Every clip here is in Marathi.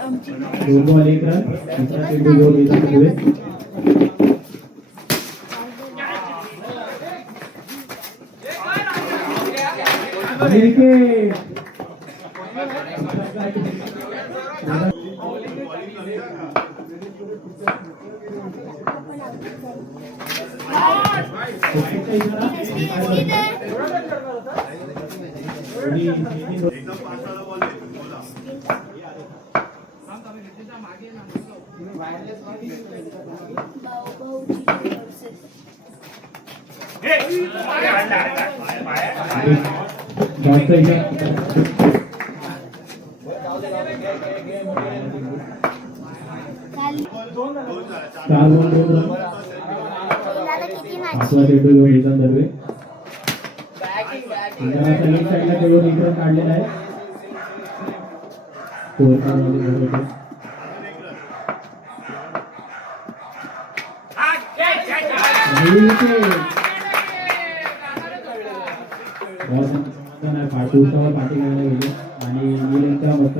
2 बॉल 1 रन. दुसरा चेंडू घेऊन येतात पुढे. विकेट. चेंडू घेऊन येतात दरवे. एक साईडला खेळून एक रन काढलेला आहे. पाठी करायला गेले आणि मस्त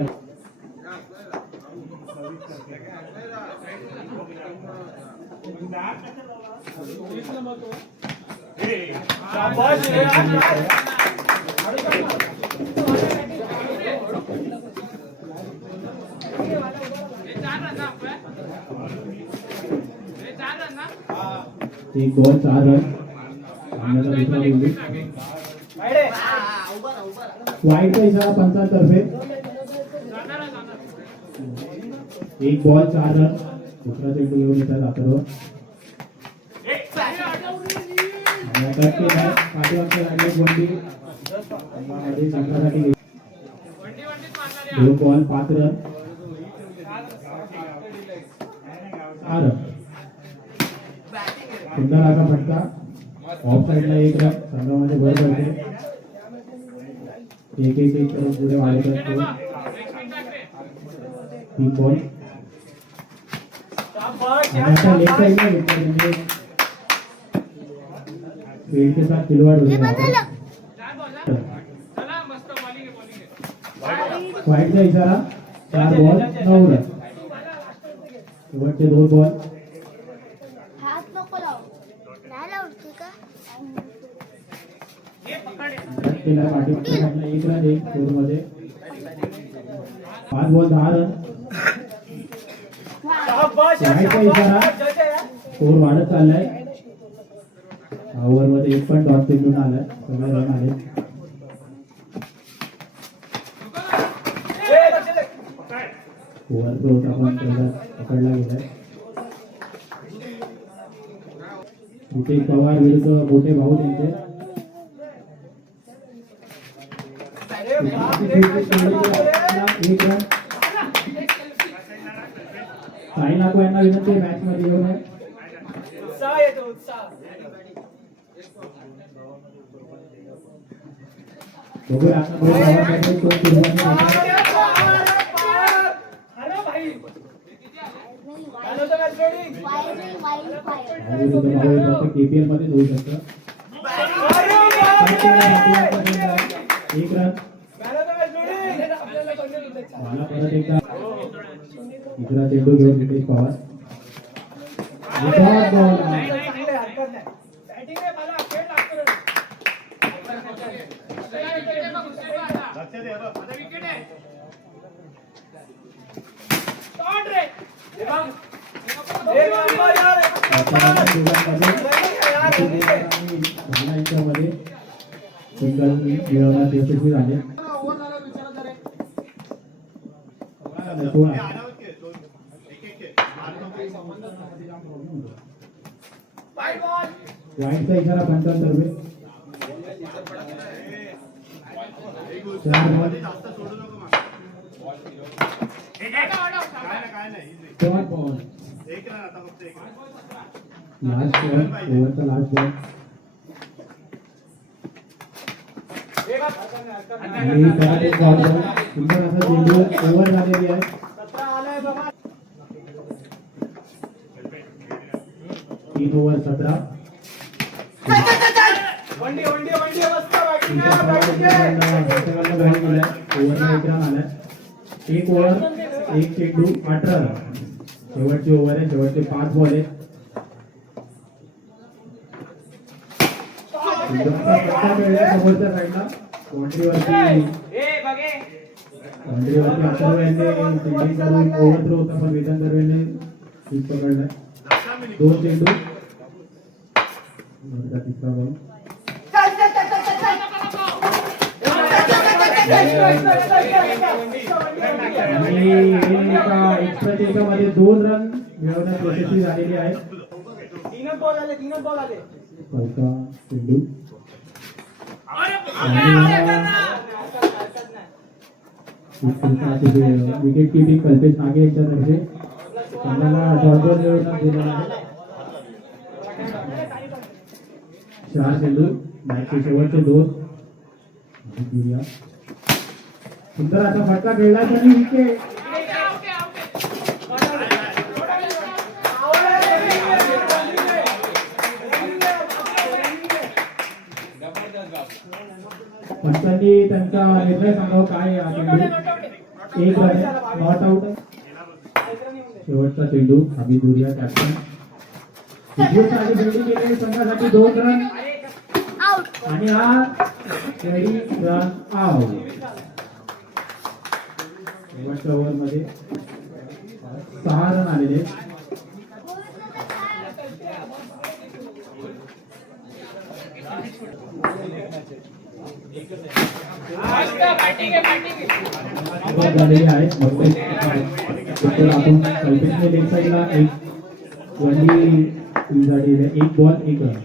एक बॉल 4 रन. वाईटचा इशारा पंचांतर्फे. एक बॉल 4 रन. दुसरा चेंडू घेऊन येतात अथर्व. पाठीमागच्या लागले गोंडी संघासाठी 2 बॉल 5 रन. 6 रन. सुंदर असा फटका. ऑफ साईडला 1 रन. संघामध्ये भर पडते. एक करून पुढे वाढत असतो. 3 बॉल. आता लेफ्ट साईडला घेतला म्हणजे फील्ड के साथ खिलवाड़ हो रहा है. वाइड का इशारा. 4 बॉल 9 रन. शेवटचे 2 बॉल. एक रन 1 स्कोर मध्ये. 5 बॉल 10 रन. वाईडचा इशारा. स्कोर वाढत चाललाय. ओव्हर मध्ये 1 पण डॉट चेंडून आलाय. सगळे रन आले. ओव्हर थ्रो आपण पकडला गेलाय. इथे पवार विरुद्ध मोठे भाऊ त्यांचे. एक रन. साई नागो यांना विनंती मॅच मध्ये येऊ नये. बघूया आता केपीएल मध्ये होऊ शकतं. 1 रन. मला परत एकदा दुसरा चेंडू घेऊन नितेश पवार. मिळवण्यात यशस्वी झाले. वाईटचा इशारा पंचांतर्फे. 4 बॉल 4 बॉल. Last ball. ओव्हरचा लास्ट बॉल. सुंदर असा चेंडू ओव्हर झालेली आहे. 3 ओव्हर 17. एक ओव्हर एक चेंडू 18 रन. शेवटची ओव्हर आहे, शेवटचे 5 बॉल आहेत. समोरच्या साईडला बाउंड्रीवरती अथर्व यांनी फिल्डिंग करून ओव्हरथ्रो होता, पण वेदांत दर्वेने स्वीप पकडलाय. 2 चेंडू तिसरा बॉल. आणि एका एक्स्ट्रा चेंडूमध्ये 2 रन मिळवण्यात यशस्वी झालेली आहे. पलका चेंडू विकेट किपिंग कल्पेश नागे यांच्यातर्फे संघाला डॉट बॉल मिळवण्यात दिलेला आहे. 4 चेंडू मॅचचे शेवटचे 2. सुंदर असा फटका खेळला त्यांनी. विकेट पंचांनी त्यांचा निर्णय सांगावा काय आहे. एक रन नॉट आउट. शेवटचा चेंडू अमित दुरिया कॅप्टन. फिल्डिंग केले संघासाठी 2 रन आणि हा खेळी रन आउट. शेवटच्या ओव्हर मध्ये 6 रन आलेले. झालेली आहे. आपण कल्पेशने लेग साईडला एक वनली टीमसाठी 1 बॉल 1 रन.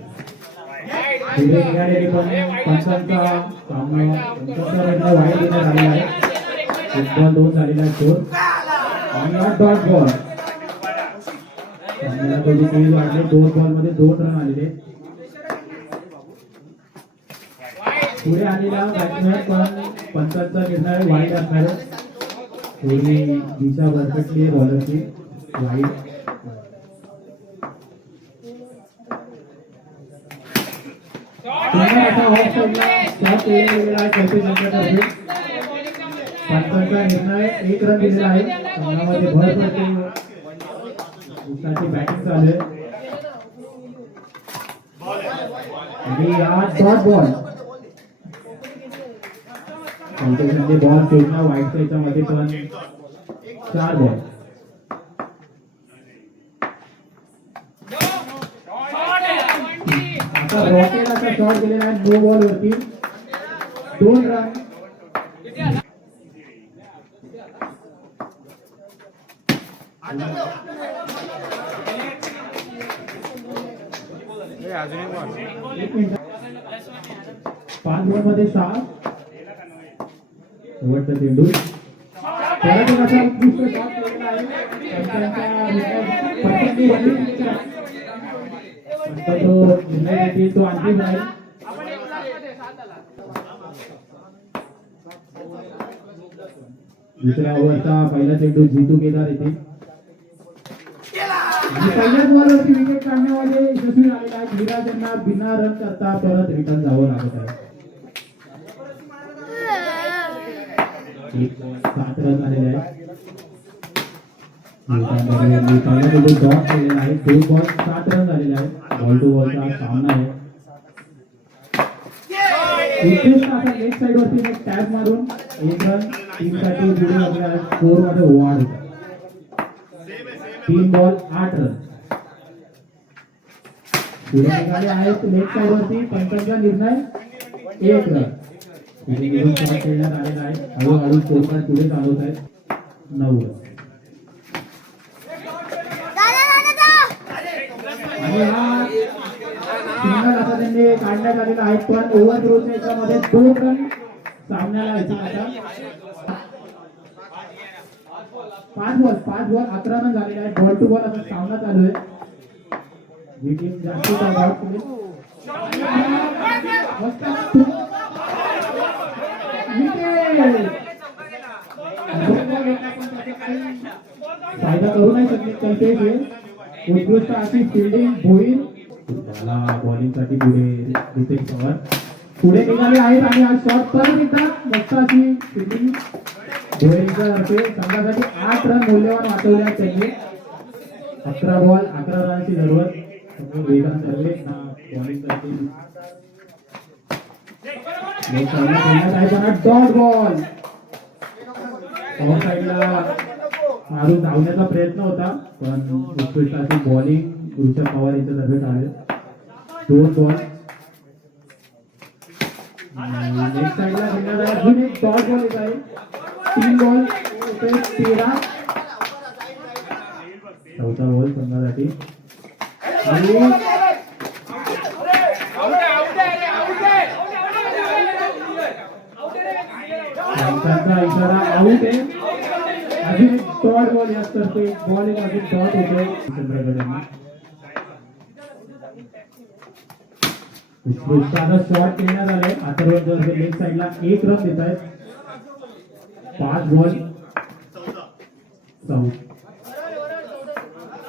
पुढे निघालेले पण पंचांचा सामना वाईट देण्यात आलेला आहे. 1 बॉल 2 झालेला आहे स्कोर. आणि हा डॉट बॉल सामन्याला थोडी तेज वाढले. 2 बॉल मध्ये 2 रन आलेले. पुढे आलेला बॅट्समॅन पण पंचांचा निर्णय वाईट असणार. थोडी दिशा परफेक्टली बॉलरची वाईट. पंचांचा निर्णय 1 रन दिलेला आहे. संघामध्ये भर पडते. बॅटिंग चालू आहे आणि हा डॉट बॉल बॉल सोडणं वाईटच्या याच्यामध्ये पण 4 बॉल. आता रॉकेट असा शॉट गेलेला आहे नो बॉल वरती. 2 रन. पाच बॉल मध्ये 6. शेवटचा चेंडू परत एक असा उत्कृष्ट शॉट केलेला आहे. तो अंतिम राहील. दुसऱ्या ओव्हरचा पहिला चेंडू जितू केदार येथे पहिल्याच बॉलवरती विकेट काढण्यामध्ये यशस्वी झालेला आहे. धीराज यांना बिना रन करता परत रिटर्न जावं लागत आहे. 7 रन झालेले आहे. डॉट केलेला आहे. 2 बॉल 7 रन झालेले आहेत. बॉल टू बॉलचा सामना आहे. लेग साइड वरती टॅप मारून 1 रन टीमसाठी पुढे आपल्या स्कोर मध्ये वाढ. 3 बॉल 8 रन. पुढे निघाले आहेत लेग साइड वरती. पंचांचा निर्णय 1 रन. खेळण्यात आलेला आहे. हळूहळू स्कोर कार्ड पुढे चालवत आहेत. 9 रन. आणि हा सिंगल असा त्यांनी काढण्यात आलेला आहे. पण ओव्हर थ्रोच्या याच्यामध्ये 2 रन सामन्याला येतात. आता 5 बॉल 11 रन झालेले आहेत. बॉल टू बॉल असा सामना चालू आहे. जी टीम जास्त आउट केली फायदा करू नाही शकले कल्पेश. उत्कृष्ट अशी फिल्डिंग होईल. बॉलिंग साठी पुढे रितेश पवार. पुढे निघाले आहेत आणि हा शॉट परत एकदा मस्त अशी फिल्डिंग धुळेकरतर्फे संघासाठी 8 रन मूल्यवान वाचवले आहेत त्यांनी. 11 बॉल 11 रनची जरूरत वेदांत सर्वे बॉलिंग करतील. डॉट बॉल साईडला मारून धावण्याचा प्रयत्न होता पण उत्कृष्ट अशी बॉलिंग ऋषभ पवार यांच्या तर्फे झाले. 2 बॉल नेक्स्ट साईडला खेळण्यात आला अजून एक डॉट बॉल येत आहे. 3 बॉल 13. चौथा बॉल संघासाठी आणि त्यांचा इशारा आऊट आहे. अजून एक डॉट बॉल याच तर्फे बॉल एक अजून डॉट होतोय चंद्रगड यांना. उत्कृष्ट आता शॉट खेळण्यात आले. अथर्व लेग साईडला 1 रन देत आहेत. 5 बॉल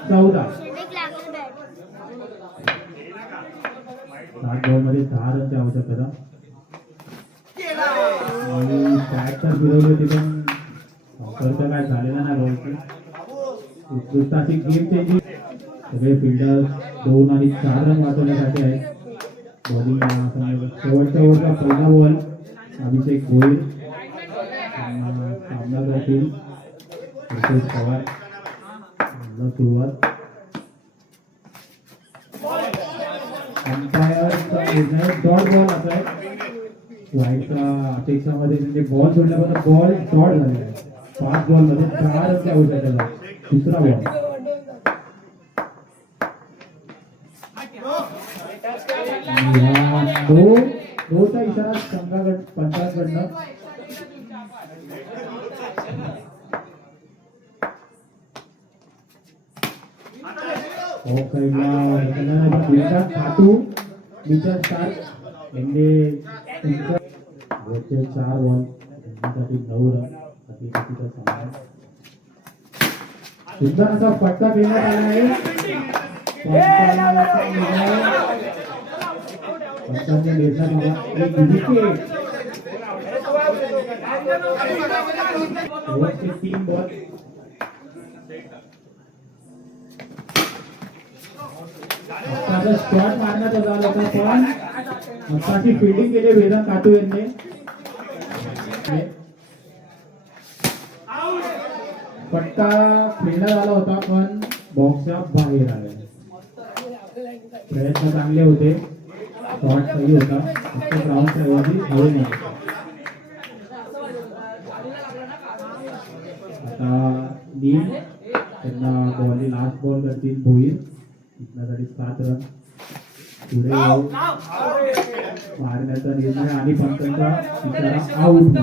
14. 7 बॉल मध्ये 10 रनची आवश्यकता आणि बॅट तर फिरवली होती पण खर्च काय झालेला नाही बॉलची. उत्कृष्ट अशी गेम चेंजिंग सगळे फिल्डर 2 आणि 4 रन वाचवण्यासाठी आहेत. बॉलिंग शेवटच्या ओव्हरचा पहिला बॉल अभिषेक गोयल सामना करतील. पवार सुरुवात अंपायरचा निर्णय डॉट बॉल असा आहे. वाईटच्या अपेक्षामध्ये म्हणजे बॉल सोडल्यापासून बॉल डॉट झालेला आहे. 5 बॉल मध्ये 10 रनची आवश्यकता. दुसरा बॉल नोचा इशारा संघाकडे पंचांकडनं. खातू विचार 4 बॉल त्यांच्यासाठी 9 रन. सुंदर असा फटका देण्यात आला आहे. एक विकेट. 3 बॉल शॉट मारण्यात आला होता पण मस्ताची फिल्डिंग केली वेदांत काटू यांनी. पट्टा खेळण्यात आला होता पण बॉक्सच्या बाहेर आले. प्रयत्न चांगले होते. शॉट सही होता. ग्राउंडच्या ऐवजी हवे नाही. आता नील त्यांना बॉल लास्ट बॉल करतील भोईर. जिंकण्यासाठी 7 रन. पुढे मारण्याचा निर्णय आणि पंचांचा इशारा आऊट.